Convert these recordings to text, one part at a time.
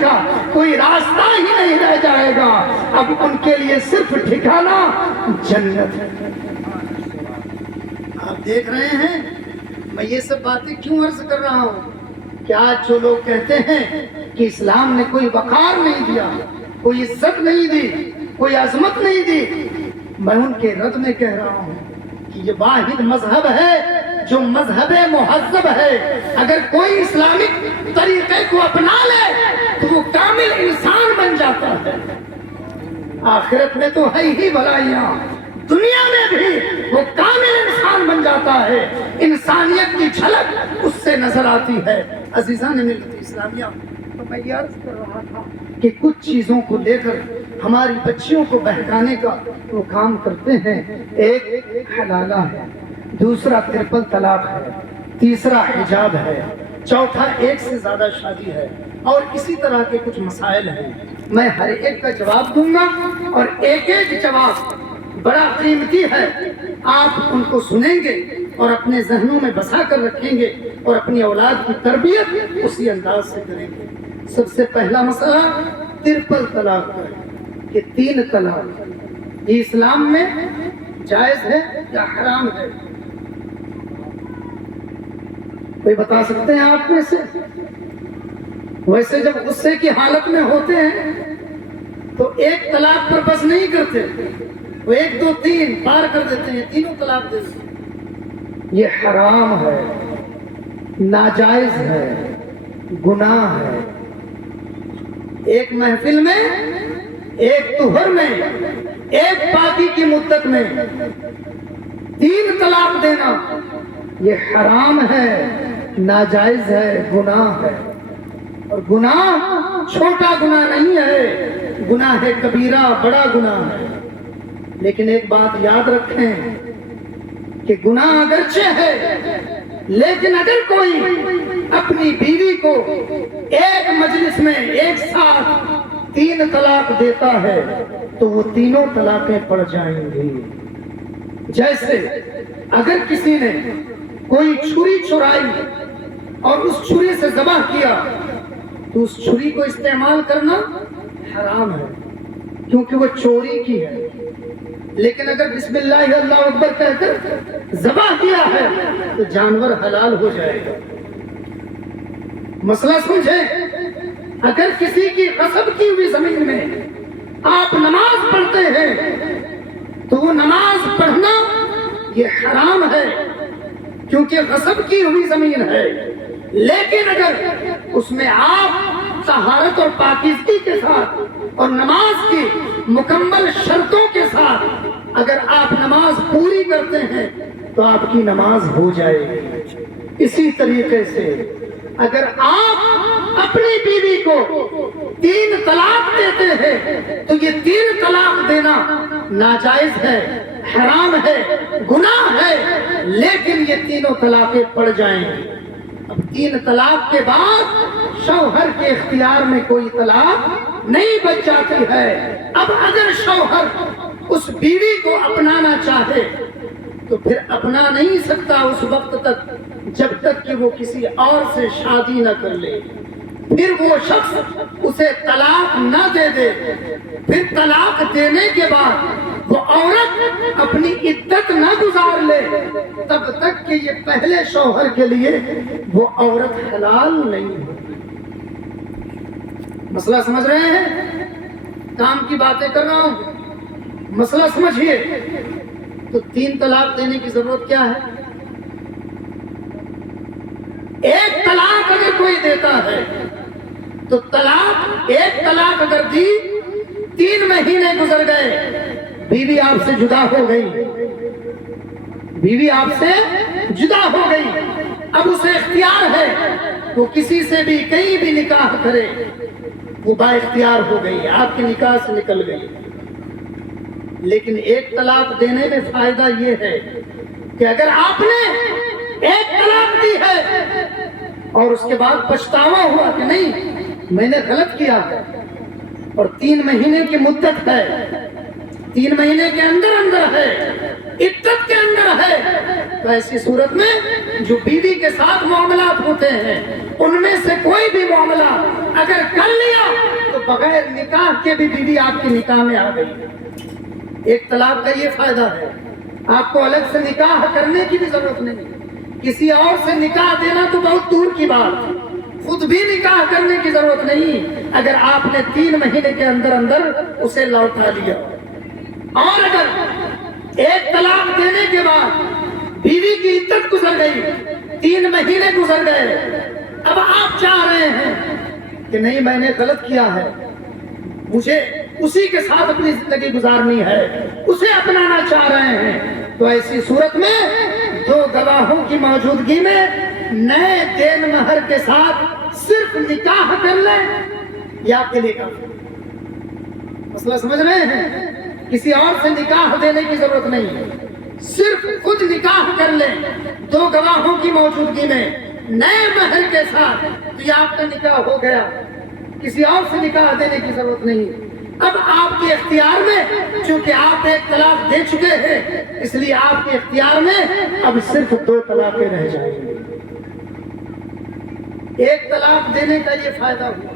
کا کوئی راستہ ہی نہیں رہ جائے گا. اب ان کے لیے صرف ٹھکانہ جنت ہے. آپ دیکھ رہے ہیں میں یہ سب باتیں کیوں عرض کر رہا ہوں کہ آج جو لوگ کہتے ہیں کہ اسلام نے کوئی وقار نہیں دیا, کوئی عزت نہیں دی, کوئی عظمت نہیں دی, میں ان کے رد میں کہہ رہا ہوں کہ یہ واحد مذہب ہے جو مذہب مہذب ہے. اگر کوئی اسلامک طریقے کو اپنا لے تو وہ کامل انسان بن جاتا ہے. آخرت میں تو ہے ہی بھلائیاں, دنیا میں بھی وہ کامل انسان بن جاتا ہے. انسانیت کی جھلک اس سے نظر آتی ہے. عزیزان ملت اسلامیہ, تو میں یہ عرض کر رہا تھا کہ کچھ چیزوں کو لے کر ہماری بچیوں کو بہکانے کا وہ کام کرتے ہیں. ایک حلالہ ہے, دوسرا ٹرپل طلاق ہے, تیسرا حجاب ہے, چوتھا ایک سے زیادہ شادی ہے, اور اسی طرح کے کچھ مسائل ہیں. میں ہر ایک کا جواب دوں گا اور ایک ایک جواب بڑا قیمتی ہے. آپ ان کو سنیں گے اور اپنے ذہنوں میں بسا کر رکھیں گے اور اپنی اولاد کی تربیت اسی انداز سے کریں گے. سب سے پہلا مسئلہ ٹرپل طلاق ہے کہ 3 طلاق یہ اسلام میں جائز ہے یا حرام ہے؟ کوئی بتا سکتے ہیں آپ میں سے؟ ویسے جب غصے کی حالت میں ہوتے ہیں تو ایک طلاق پر بس نہیں کرتے, وہ 1 2 3 پار کر دیتے ہیں, تینوں طلاق دیتے ہیں. یہ حرام ہے, ناجائز ہے, گناہ ہے. ایک محفل میں, ایک طہر میں, ایک پاکی کی مدت میں 3 طلاق دینا یہ حرام ہے, ناجائز ہے, گناہ ہے. اور گناہ چھوٹا گناہ نہیں ہے, گناہ ہے کبیرہ, بڑا گناہ ہے. لیکن ایک بات یاد رکھیں کہ گناہ اگرچہ ہے, لیکن اگر کوئی اپنی بیوی کو ایک مجلس میں ایک ساتھ 3 طلاق دیتا ہے تو وہ تینوں طلاقیں پڑ جائیں گی. جیسے اگر کسی نے کوئی چھری چرائی اور اس چھری سے ذبح کیا تو اس چھری کو استعمال کرنا حرام ہے کیونکہ وہ چوری کی ہے. لیکن اگر بسم اللہ اللہ اکبر کہہ کر ذبح کیا ہے تو جانور حلال ہو جائے گا. مسئلہ سمجھیں, اگر کسی کی غصب کی ہوئی زمین میں آپ نماز پڑھتے ہیں تو وہ نماز پڑھنا یہ حرام ہے کیونکہ غصب کی ہوئی زمین ہے. لیکن اگر اس میں آپ طہارت اور پاکیزگی کے ساتھ اور نماز کی مکمل شرطوں کے ساتھ اگر آپ نماز پوری کرتے ہیں تو آپ کی نماز ہو جائے گی. اسی طریقے سے اگر آپ اپنی بیوی کو 3 طلاق دیتے ہیں تو یہ 3 طلاق دینا ناجائز ہے, حرام ہے, گناہ ہے, لیکن یہ تینوں طلاقیں پڑ جائیں گی. اب 3 طلاق کے بعد شوہر کے اختیار میں کوئی طلاق نہیں بچ جاتی ہے. اب اگر شوہر اس بیوی کو اپنانا چاہے تو پھر اپنا نہیں سکتا اس وقت تک جب تک کہ وہ کسی اور سے شادی نہ کر لے. پھر وہ شخص اسے طلاق نہ دے دے, پھر طلاق دینے کے بعد وہ عورت اپنی عدت نہ گزار لے تب تک کہ یہ پہلے شوہر کے لیے وہ عورت حلال نہیں ہوتی. مسئلہ سمجھ رہے ہیں؟ کام کی باتیں کر رہا ہوں, مسئلہ سمجھیے. تو 3 طلاق دینے کی ضرورت کیا ہے؟ ایک طلاق اگر کوئی دیتا ہے تو ایک طلاق اگر دی, 3 مہینے گزر گئے, بیوی آپ سے جدا ہو گئی, بیوی آپ سے جدا ہو گئی. اب اسے اختیار ہے وہ کسی سے بھی کہیں بھی نکاح کرے, وہ با اختیار ہو گئی, آپ کے نکاح سے نکل گئی. لیکن ایک طلاق دینے میں فائدہ یہ ہے کہ اگر آپ نے ایک طلاق دی ہے اور اس کے بعد پچھتاوا ہوا کہ نہیں میں نے غلط کیا اور 3 مہینے کی مدت ہے, 3 مہینے کے اندر ہے, عدت کے اندر ہے, تو ایسی صورت میں جو بیوی کے ساتھ معاملات ہوتے ہیں ان میں سے کوئی بھی معاملہ اگر کر لیا بغیر نکاح کے بھی بیوی آپ کی نکاح میں آ گئی. ایک طلاق کا یہ فائدہ ہے، آپ کو الگ سے نکاح کرنے کی بھی ضرورت نہیں. کسی اور سے نکاح دینا تو بہت دور کی بات، خود بھی نکاح کرنے کی ضرورت نہیں اگر آپ نے 3 مہینے کے اندر اندر اسے لوٹا لیا. اور اگر ایک طلاق دینے کے بعد بیوی کی عدت گزر گئی، 3 مہینے گزر گئے، اب آپ چاہ رہے ہیں کہ نہیں میں نے غلط کیا ہے، مجھے اسی کے ساتھ اپنی زندگی گزارنی ہے، اسے اپنانا چاہ رہے ہیں، تو ایسی صورت میں 2 گواہوں کی موجودگی میں نئے دین مہر کے ساتھ صرف نکاح کر لیں یا آپ کے لیے کافی. مسئلہ سمجھ رہے ہیں؟ کسی اور سے نکاح دینے کی ضرورت نہیں ہے، صرف خود نکاح کر لیں 2 گواہوں کی موجودگی میں نئے مہر کے ساتھ، تو یہ آپ کا نکاح ہو گیا، کسی اور سے نکاح دینے کی ضرورت نہیں. اب آپ کے اختیار میں، چونکہ آپ ایک طلاق دے چکے ہیں اس لیے آپ کے اختیار میں اب صرف 2 طلاقیں رہ جائیں گی. ایک طلاق دینے کا یہ فائدہ ہوا.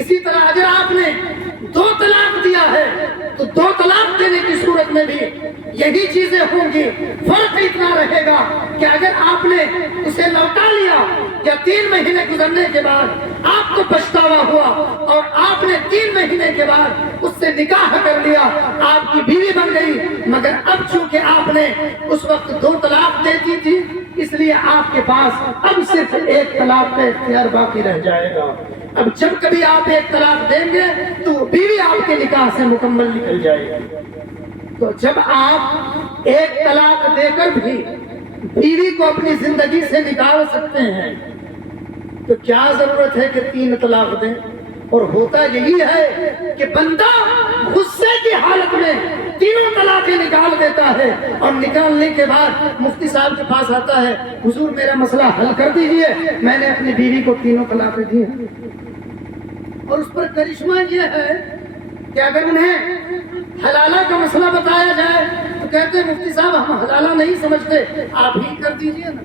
اسی طرح اگر آپ نے 2 طلاق دیا ہے تو 2 طلاق دینے کی صورت میں بھی یہی چیزیں ہوں گی. فرق اتنا رہے گا کہ اگر آپ نے اسے لوٹا لیا یا 3 مہینے گزرنے کے بعد آپ کو پچھتاوا ہوا اور آپ نے 3 مہینے کے بعد اس سے نکاح کر لیا، آپ کی بیوی بن گئی، مگر اب چونکہ آپ نے اس وقت 2 طلاق دے دی تھی اس لیے آپ کے پاس اب صرف 1 طلاق کا اختیار باقی رہ جائے گا. اب جب کبھی آپ 1 طلاق دیں گے تو وہ بیوی آپ کے نکاح سے مکمل نکل جائے گی. تو جب آپ 1 طلاق دے کر بھی بیوی کو اپنی زندگی سے نکال سکتے ہیں تو کیا ضرورت ہے کہ 3 طلاق دیں. اور ہوتا یہی ہے کہ بندہ غصے کی حالت میں 3 طلاقیں نکال دیتا ہے اور نکالنے کے بعد مفتی صاحب کے پاس آتا ہے، حضور میرا مسئلہ حل کر دیجئے، میں نے اپنی بیوی کو 3 طلاقیں دی ہیں. اور اس پر کرشمہ یہ ہے کہ اگر انہیں حلالہ کا مسئلہ بتایا جائے تو کہتے ہیں مفتی صاحب ہم حلالہ نہیں سمجھتے، آپ ہی کر دیجئے نا.